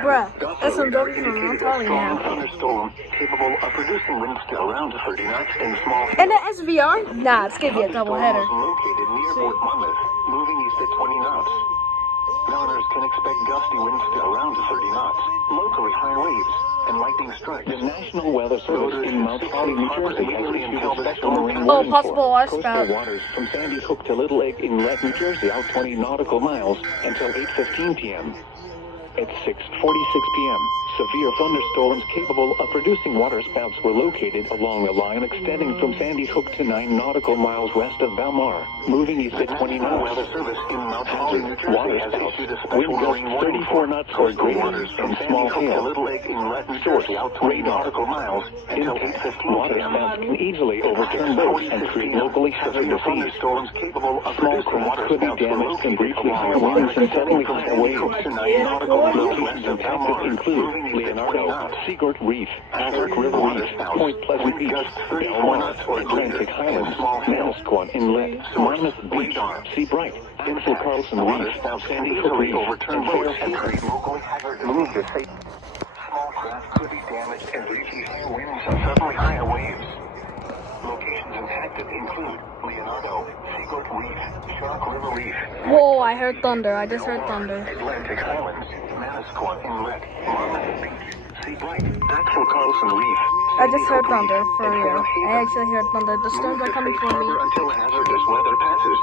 Bruh, that's some dope from I'm telling you now. Thunderstorm capable of producing winds to around 30 knots in small hail. And the SVR? Nah, it's gonna be a double header. Located near Fort Monmouth, moving east at 20 knots. Mariners can expect gusty winds to around 30 knots, locally high waves, and lightning strikes. The National Weather Service in Mount Holly, New Jersey has issued a special marine warning for coastal waters from Sandy Hook to Little Egg Inlet, New Jersey, out 20 nautical miles until 8:15 p.m. At 6:46 p.m., severe thunderstorms capable of producing waterspouts were located along a line extending from Sandy Hook to 9 nautical miles west of Balmar, moving east at 20 knots. Waterspouts, wind gusts 34 knots or greater, and small hail. Source, radar. Impact, waterspouts can easily overturn boats and create locally hazardous seas. Small craft could be damaged in briefly higher winds and suddenly higher waves. Locations impacted include Leonardo, Seagirt Reef, Shark River Reef, Point Pleasant Beach, Belmont, Atlantic Highlands, Manasquan Inlet, Monmouth Beach, Seabright, Axel Carlson Reef, Sandy Hook Reef, and Fairfield. Small craft could be damaged in briefly higher winds and suddenly higher waves. Locations impacted include Leonardo, Seagirt Reef, Shark River Reef. Whoa, I heard thunder. I just heard thunder. Atlantic Highlands, Manasquan Inlet, Monmouth Beach, Seabright, Axel Carlson Reef. I just heard thunder, for real. I actually heard thunder. The storms are coming for me. Until hazardous weather passes.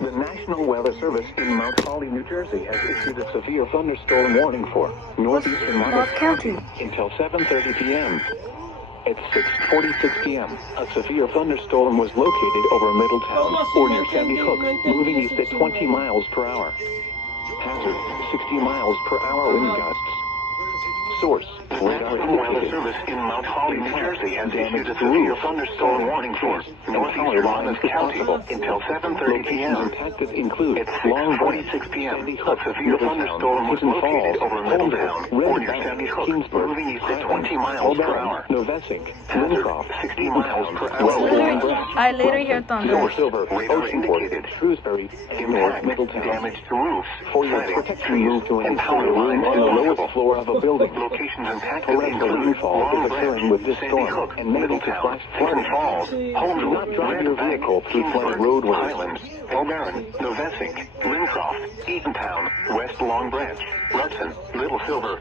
The National Weather Service in Mount Holly, New Jersey has issued a severe thunderstorm warning for northeastern Monmouth County until 7:30 p.m. At 6:46 p.m., a severe thunderstorm was located over Middletown or near Sandy Hook, moving east at 20 miles per hour. Hazard, 60 miles per hour wind gusts. Source, radar indicated. Service in Mount Holly, New Jersey has issued a severe thunderstorm warning for northeastern Monmouth County until 7:30 p.m. Impacted include Long Branch, Sandy Hook, severe thunderstorm was located over Middletown or near Sandy Hook, moving east at 20 miles per hour. Novesink, Lincroft, 60 miles per hour. I later hear thunder. North Silver, Oceanport, Shrewsbury, and North Middletown. Damaged to roofs. For your protection, move to an entire room on the lowest floor of a building. Locations impacted torrential rainfall is occurring with this storm and may lead to flash flooding. Do not drive your vehicle through flooded roadways. Highlands, Elbaron, Novesink, Lincroft, Eatontown, West Long Branch, Rutson, Little Silver.